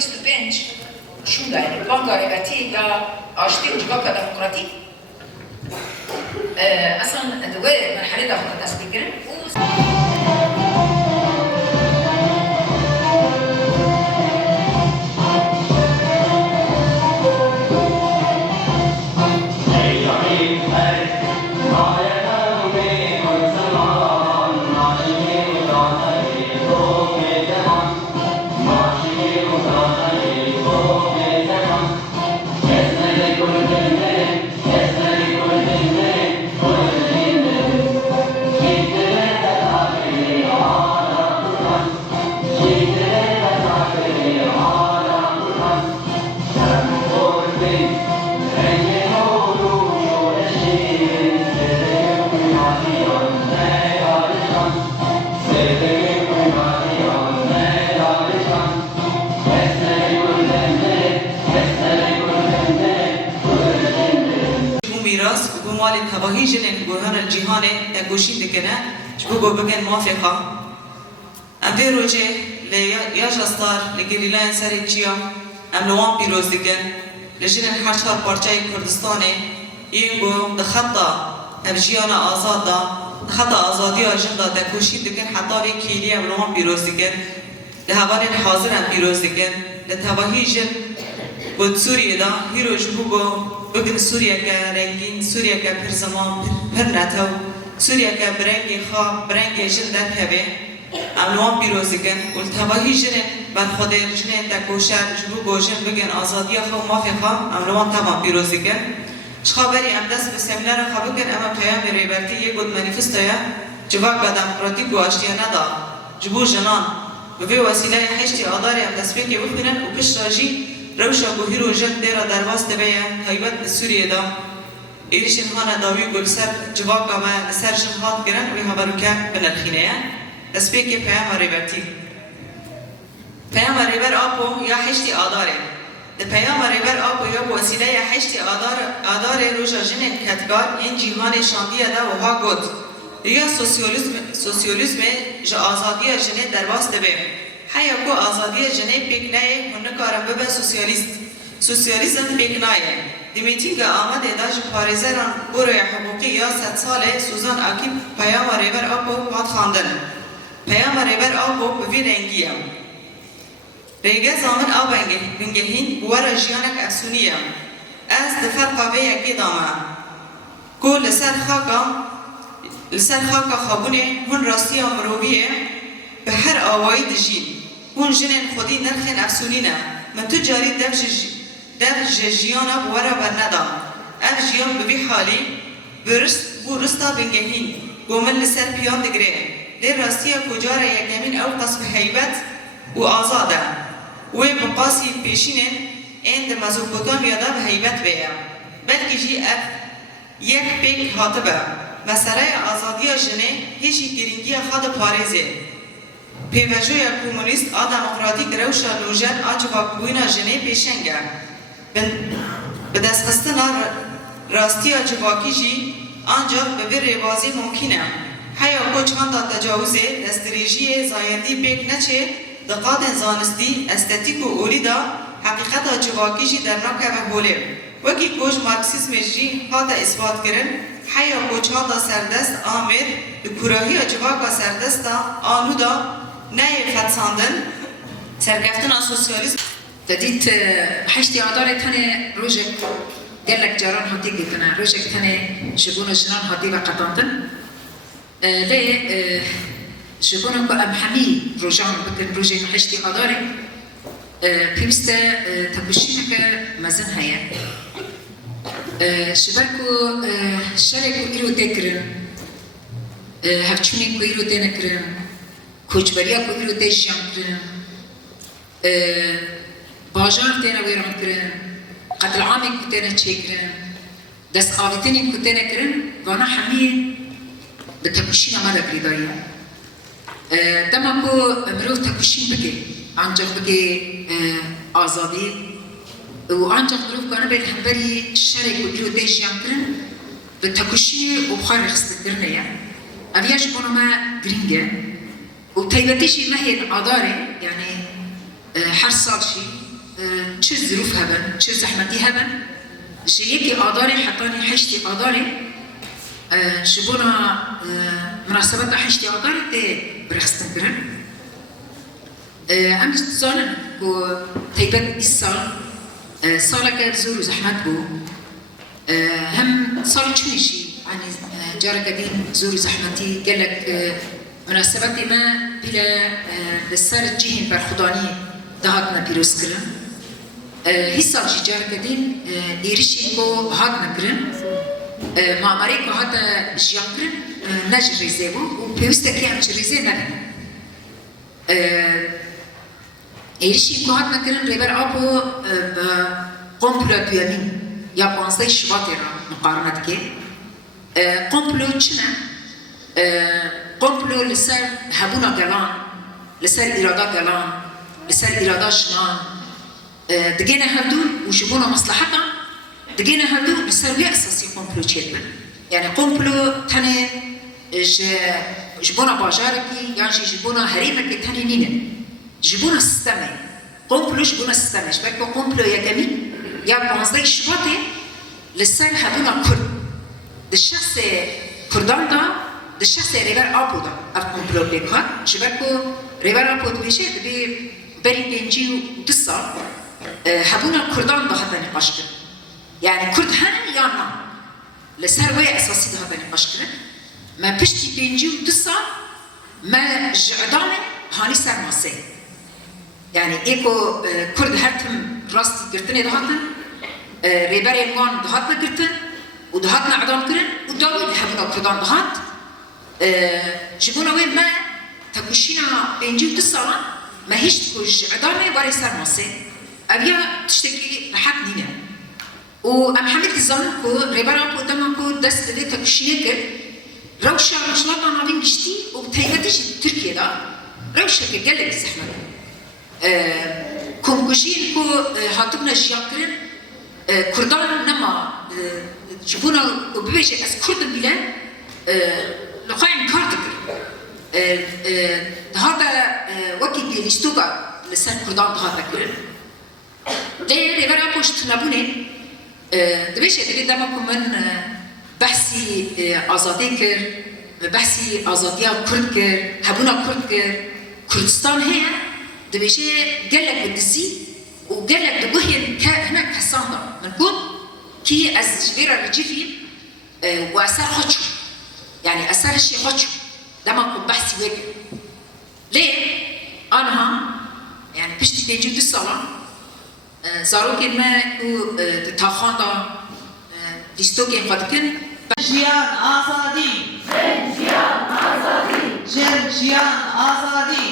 25 شو دايره بانكا ريباتي يا اشتي وجبكه ديمقراطيك اصلا دوار مرحله داخل التسبيكر مال تباهی جنن گوهان الجهان تگوشی دکنه چبو گو بگن موافقه ام وی روچه یا جستار لگریلان سری چیا ام لوان پیروز دکن لجنن هر چهار پارچه کردستانه این گو دخطا ابجیان آزاد دا دخطا آزادی آجندا تگوشی دکن حتی وی کیلی ام لوان پیروز دکن لهوارن حاضر ام پیروز دکن لتباهی جن بود سوریه دا هیرو جبو گو بگن سوریه که رنگین سوریه که پر زمان پر نتو سوریه که برنگی خواب برنگی جن در هبه امنوان پیروزی کن والتباهی جنه بر خود جنه تکوشر جبو گوشن بگن آزادی خو مافی خواه امنوان تمام پیروزی کن شخابری ام دست به سمینار خواه بگن اما پیام ریبرتی یه گود منیفستویا جواک دموکراتیک و اشتیا ندا جبو جنان به وسیله حشتی آداری ام دست بکی بخونن و پشت راجی روشا گوهیرو جن دیرا درواز تبیه تایبت سوریه دا ایریشن هانا داوی گل سر جواب ما سر جنهات گرن وی هبرو که بنرخینه دست بیکی پیام ریبرتی پیام ریبر آپو یا حشتی آداره ده پیام ریبر آپو یا وسیله حشتی آداره روشا جن کتگار این جیهان شاندیه دا وها گود ریا سوسیولیزم جا آزادی جنه درواز تبیه حیا کو آزادی جنه پیک نه هنر کارم ببن سوسیالیزم پیک نه دیمیتینگ آمده داش پارزران برای حقوقی یا 100 ساله سوزان آکی پیام ریبر آپو پاد خواندن پیام ریبر آپو بوی رنگیه ریگه زامن آبنگه بنگهین ورا جیانک افسونیه از دفر قوه یکی دامه کو لسر خاکا خابونه هن راستی مروبیه به هر آوایی دجین هون جنن خودی نرخین افسونینه من تو جاری دف جیانا بورا برندام اف جیان ببی حالی بو رستا بنگهین گومن لسر پیان دگره در راستی کجاره یکمین او قصب حیبت و آزاده و بقاسی پیشینن اند مزوپوتامیا دا به حیبت بیا بلکه جی اف یک پیک حاطبه مسئله آزادی جنه هیچی گرینگی خود پارزه پیوجوی کمونیست آ دموکراتیک روشا لوژن آجوا بوینا جنه پیشنگه به دست خستن راستی آجواکی جی آنجا به بر ریبازی ممکنه حیا کو چند تجاوزه دستریجی زایندی بیک نچه دقات زانستی استتیک و اولی دا حقیقت آجواکی جی در نکه و بوله وکی کوش مارکسیسم جی هاتا اثبات کرن حیا کو چند سردست آمر دکوراهی آجواکا سردست آنو دا نه فتساندن سرگفتن سوسیالیسم دادیت حشتی آداره تنه روژک گلک جاران هاتی گیتنه روژک تنه شبون و جنان هاتی و قطاندن لی شبون که ام همی روژان بکن روژه حشتی آداره پیوسته تکوشینه که مزن هیا شبرکو شرکو ایرو تکرن هفچونی کو ایرو تنکرن کوچبریا کو ایرو تشیان کرن باجار تینا ویران کرن قتل عامی کو تینا چه کرن دست آویتنی کو تینا کرن وانا همیه به تکوشین مالا کریدایی دما کو مروف تکوشین بگه آنجا بگه آزادی و آنجا مروف کانه بین همبری شرک و ایرو تشیان کرن به تکوشین و بخار خسته کرنه یا اویاش بانو ما گرینگه و طیبتیشی مهید عداره یعنی هر سال شی چه ظروف هبن چه زحمتی هبن جیکی آداری حتانی حشتی آداری شبونا مناسبت حشتی آداری ته برخستن کرن ام زانن بو تیبت السال سالك زور زحمت بو هم صار تشويشي يعني جارك دين زور زحمتي قال لك مناسبات ما بلا لسار الجهن برخداني دهاتنا بيروس كرن هي صار جارك دين ديرشي بو هاتنا كرن مع مريكو هذا جيان كرن نجر ريزيبو وبيوستك يعني ريزي نبي ایرشی کوهات نکردن ریبر آبو قمپلو بیامین یا 15 شباطی را مقارنت که قمپلو چنه؟ قمپلو لسر هبونا گلان لسر ایرادا گلان لسر ایرادا شنان دگینه هردون و جبونا مصلحتا دگینه هردون لسر وی اساسی قمپلو چید من یعنی قمپلو تنه جبونا باجارکی یعنی جبونا حریمکی تنه نینه جبونا السماء قمبلو جبونا السماء شبكة قمبلو يا جميل يا بانزي شباطي لسان هبونا كرد الشخص كردان دا الشخص ريبر أبو دا قمبلو بيكها شبكة ريبر أبو دويشة بي بري بينجي وتصل هبونا كردان دا هذا نقاش كرد يعني كرد هن يا نعم لسان ويا أساسي دا هذا نقاش كرد ما بشتي بينجي وتصل ما جعدانه هاني سر ماسي يعني إيكو كرد هرتم راستي قرتني دهاتن ريباري الوان دهاتنا قرتن ودهاتنا عدام كرن وداوي لحبنا كردان دهات جبونا وين ما تكوشينا بينجي وتصالا ما هيش تكوش عدامي باري سر ماسي أبيا تشتكي لحد نينا وأم حملت الزمن كو ريبارا كو دمان كو دست لدي تكوشينا كر روشا مشلاطا نابين قشتي وبتهيبتش تركيا دا روشا كجلد الزحمة كونجوشين كو هاتبنا جياكرن كردان نما جبونا وبيجي أس كردن بلا لقاين كارتكر هذا وقت ليستوغا لسان كردان هذا كرن ده ريبرا بوشت نبوني دبيجي دبي دمكم من بحثي آزادي كر بحثي آزادية كرد كر هبونا كرد كر كردستان هي دبيجي قالك بالدسي وقالك دبوهي هنا كساندا منكم كي از جبيرة رجيفي وأثار خدشو يعني أثار الشيء خدشو لما كنت بحثي وجه ليه؟ أنا يعني بشتي بيجي بالصلاة زاروكي ما تتاخاندا ليستوكي قدكن جيان آزادي جيان آزادي